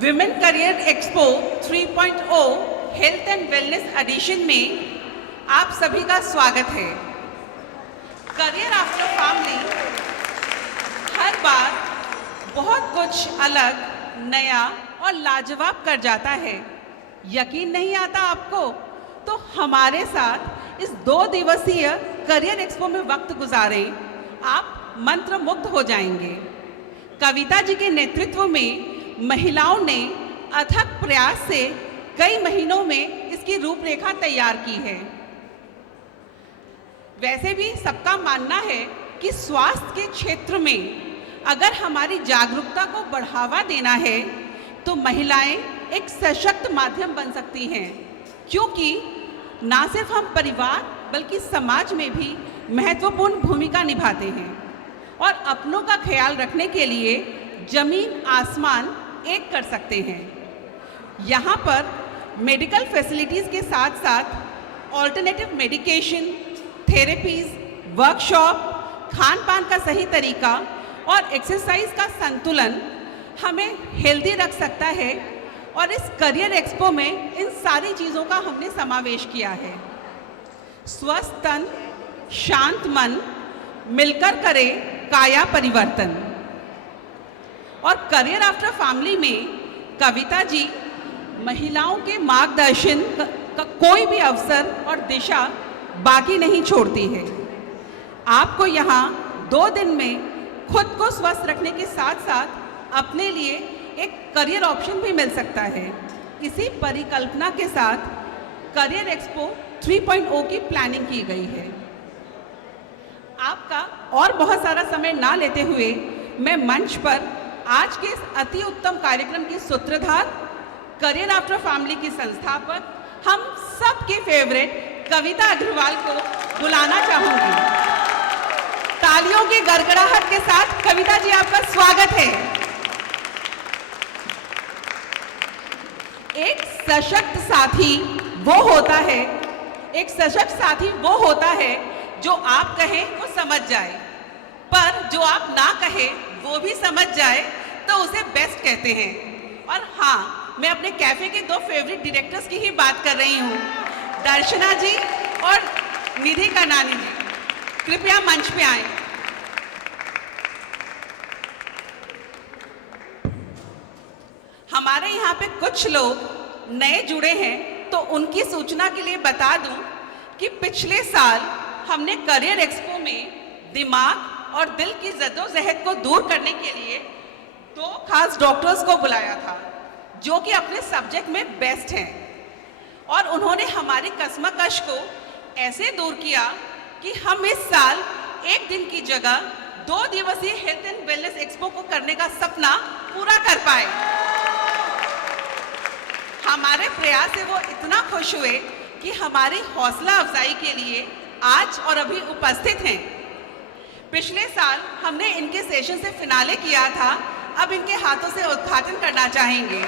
Women career expo 3.0 health and wellness edition में आप सभी का स्वागत है। करियर आफ्टर फैमिली हर बार बहुत कुछ अलग, नया और लाजवाब कर जाता है। यकीन नहीं आता आपको? तो हमारे साथ इस 2 दिवसीय करियर एक्सपो में वक्त गुजारें, आप मंत्रमुग्ध हो जाएंगे। कविता जी के नेतृत्व में महिलाओं ने अथक प्रयास से कई महीनों में इसकी रूपरेखा तैयार की है। वैसे भी सबका मानना है कि स्वास्थ्य के क्षेत्र में अगर हमारी जागरूकता को बढ़ावा देना है तो महिलाएं एक सशक्त माध्यम बन सकती हैं, क्योंकि ना सिर्फ हम परिवार बल्कि समाज में भी महत्वपूर्ण भूमिका निभाते हैं और अपनों का ख्याल रखने के लिए जमीन आसमान एक कर सकते हैं। यहाँ पर मेडिकल फैसिलिटीज़ के साथ साथ alternative medication, therapies, workshop, Khan पान का सही तरीका और एक्सरसाइज का संतुलन हमें हेल्दी रख सकता है और इस करियर एक्सपो में इन सारी चीज़ों का हमने समावेश किया है। स्वस्थ तन, शांत मन, मिलकर करे काया परिवर्तन। और करियर आफ्टर फैमिली में कविता जी महिलाओं के मार्गदर्शन का कोई भी अवसर और दिशा बाकी नहीं छोड़ती है। आपको यहाँ 2 दिन में खुद को स्वस्थ रखने के साथ साथ अपने लिए एक करियर ऑप्शन भी मिल सकता है। इसी परिकल्पना के साथ करियर एक्सपो 3.0 की प्लानिंग की गई है। आपका और बहुत सारा समय ना लेते हुए मैं मंच पर आज के इस अति उत्तम कार्यक्रम की सूत्रधार, करियर आफ्टर फैमिली की संस्थापक, हम सबके फेवरेट कविता अग्रवाल को बुलाना चाहूंगी। तालियों की गड़गड़ाहट के साथ कविता जी आपका स्वागत है। एक सशक्त साथी वो होता है, एक सशक्त साथी वो होता है जो आप कहें वो समझ जाए, पर जो आप ना कहे वो भी समझ जाए तो उसे बेस्ट कहते हैं। और हाँ, मैं अपने कैफे के 2 फेवरेट डायरेक्टर्स की ही बात कर रही हूँ, दर्शना जी और निधि करनानी जी। कृपया मंच पे आएं। हमारे यहाँ पे कुछ लोग नए जुड़े हैं तो उनकी सूचना के लिए बता दूं कि पिछले साल हमने करियर एक्सपो में दिमाग और दिल की जद्दोजहद को दूर करने के लिए 2 खास डॉक्टर्स को बुलाया था जो कि अपने सब्जेक्ट में बेस्ट हैं, और उन्होंने हमारी कश्मकश को ऐसे दूर किया कि हम इस साल 1 दिन की जगह 2 दिवसीय हेल्थ एंड वेलनेस एक्सपो को करने का सपना पूरा कर पाए। हमारे प्रयास से वो इतना खुश हुए कि हमारी हौसला अफजाई के लिए आज और अभी उपस्थित हैं। पिछले साल हमने इनके सेशन से फिनाले किया था, अब इनके हाथों से उद्घाटन करना चाहेंगे।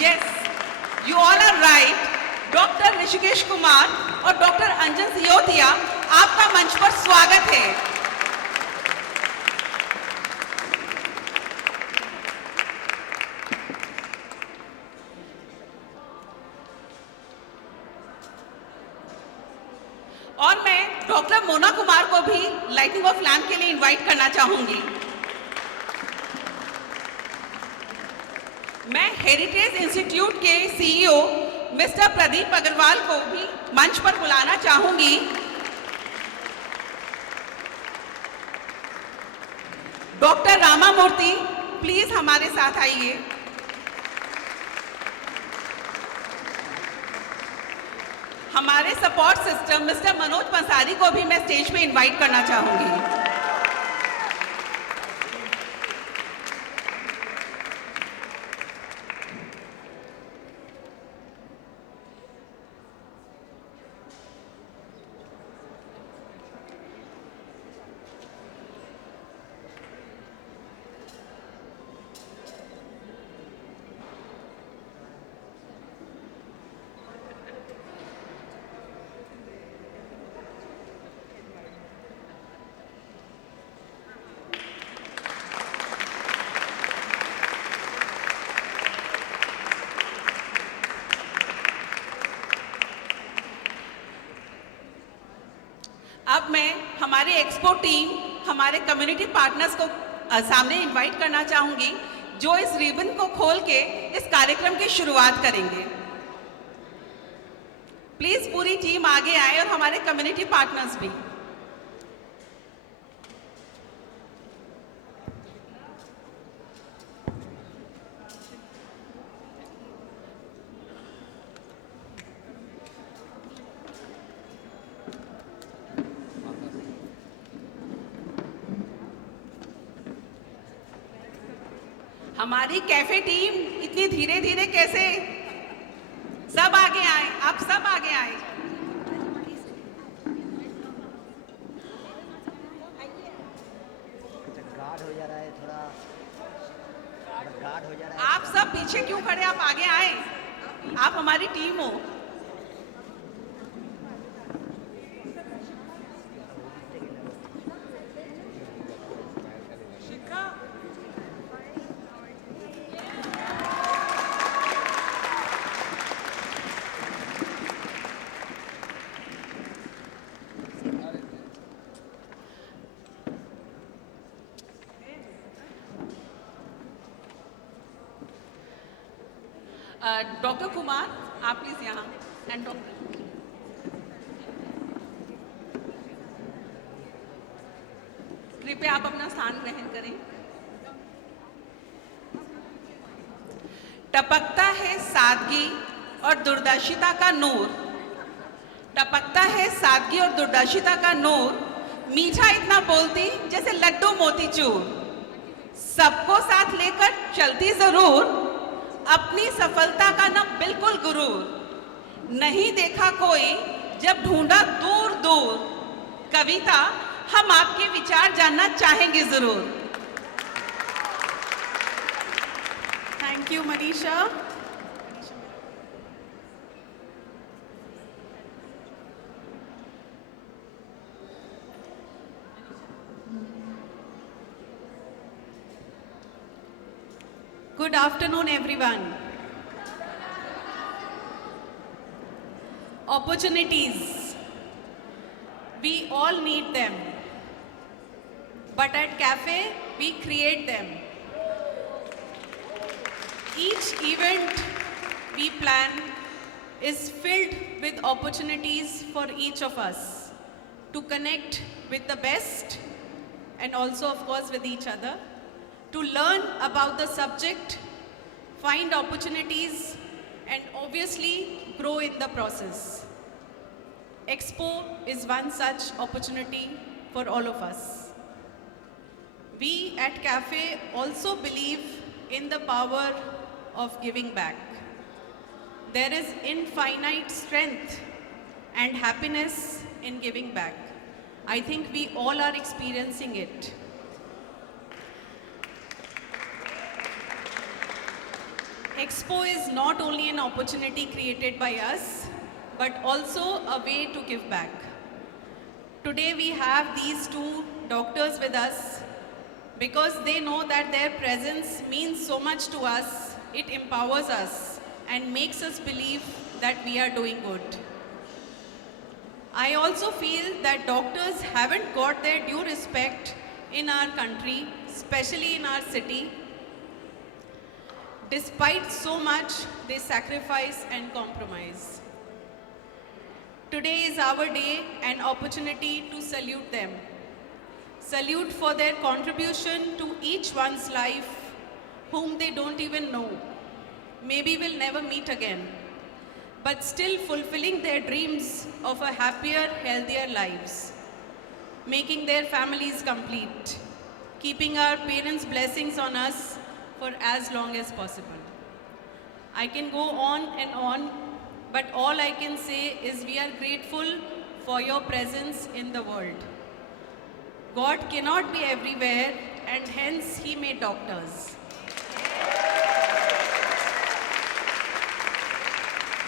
Yes, you all are right. Doctor Rishikesh Kumar और डॉक्टर अंजन सियोतिया, आपका मंच पर स्वागत है। और मैं डॉक्टर मोना कुमार को भी लाइटिंग ऑफ लैम्प के लिए इनवाइट करना चाहूंगी। मैं हेरिटेज इंस्टीट्यूट के सीईओ मिस्टर प्रदीप अग्रवाल को भी मंच पर बुलाना चाहूंगी। डॉक्टर रामा मूर्ति, प्लीज हमारे साथ आइए। हमारे सपोर्ट सिस्टम मिस्टर मनोज पंसारी को भी मैं स्टेज पे इनवाइट करना चाहूंगी। हमारे एक्सपो टीम, हमारे कम्युनिटी पार्टनर्स को सामने इनवाइट करना चाहूंगी, जो इस रिबन को खोल के इस कार्यक्रम की शुरुआत करेंगे। प्लीज पूरी टीम आगे आए और हमारे कम्युनिटी पार्टनर्स भी। हमारी कैफे टीम इतनी धीरे धीरे कैसे? सब आगे आए, आप सब आगे आए। गार्ड हो जा रहा है, थोड़ा गार्ड हो जा रहा है। आप सब पीछे क्यों खड़े? आप आगे आए, आप हमारी टीम हो। डॉक्टर कुमार, आप प्लीज यहाँ। एंड डॉक्टर, कृपया आप अपना स्थान ग्रहण करें। टपकता है सादगी और दूरदर्शिता का नूर, टपकता है सादगी और दूरदर्शिता का नूर, मीठा इतना बोलती जैसे लड्डू मोतीचूर, सबको साथ लेकर चलती जरूर, अपनी सफलता का न बिल्कुल गुरूर, नहीं देखा कोई जब ढूंढा दूर दूर, कविता हम आपके विचार जानना चाहेंगे जरूर। Thank you Manisha. Good afternoon, everyone. Opportunities, we all need them, but at Cafe, we create them. Each event we plan is filled with opportunities for each of us to connect with the best and also, of course, with each other, to learn about the subject, find opportunities, and obviously grow in the process. Expo is one such opportunity for all of us. We at Cafe also believe in the power of giving back. There is infinite strength and happiness in giving back. I think we all are experiencing it. Expo is not only an opportunity created by us, but also a way to give back. Today we have these two doctors with us because they know that their presence means so much to us. It empowers us and makes us believe that we are doing good. I also feel that doctors haven't got their due respect in our country, especially in our city. Despite so much, they sacrifice and compromise. Today is our day and opportunity to salute them. Salute for their contribution to each one's life whom they don't even know. Maybe we'll never meet again, but still fulfilling their dreams of a happier, healthier lives, making their families complete, keeping our parents' blessings on us for as long as possible. I can go on and on, but all I can say is we are grateful for your presence in the world. God cannot be everywhere, and hence He made doctors.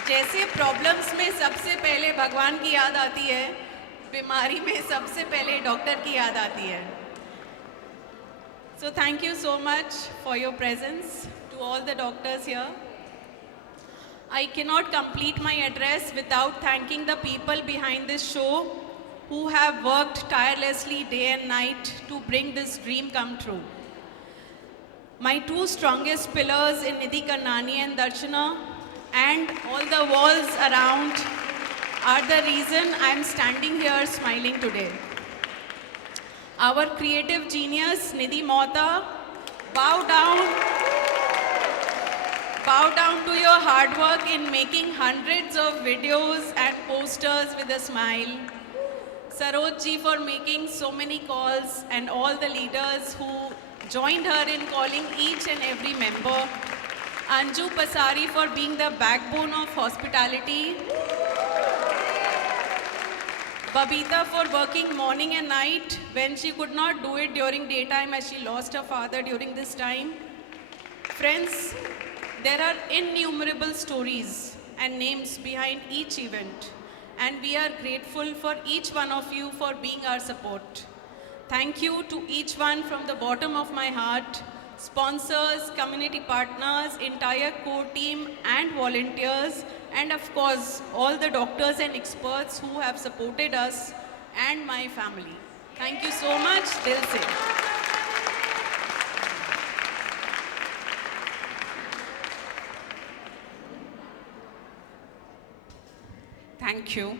जैसे problems में सबसे पहले भगवान की याद आती है, बीमारी में सबसे पहले डॉक्टर की याद आती है. So thank you so much for your presence to all the doctors here. I cannot complete my address without thanking the people behind this show who have worked tirelessly day and night to bring this dream come true. My two strongest pillars in Nidhi Karnani and Darshana and all the walls around are the reason I'm standing here smiling today. Our creative genius, Nidhi Mohta, bow down to your hard work in making hundreds of videos and posters with a smile. Saroj ji for making so many calls and all the leaders who joined her in calling each and every member. Anju Pasari for being the backbone of hospitality. Babita for working morning and night when she could not do it during daytime as she lost her father during this time. Friends, there are innumerable stories and names behind each event, and we are grateful for each one of you for being our support. Thank you to each one from the bottom of my heart, sponsors, community partners, entire core team and volunteers, and of course, all the doctors and experts who have supported us and my family. Thank you so much, Dil se. Thank you.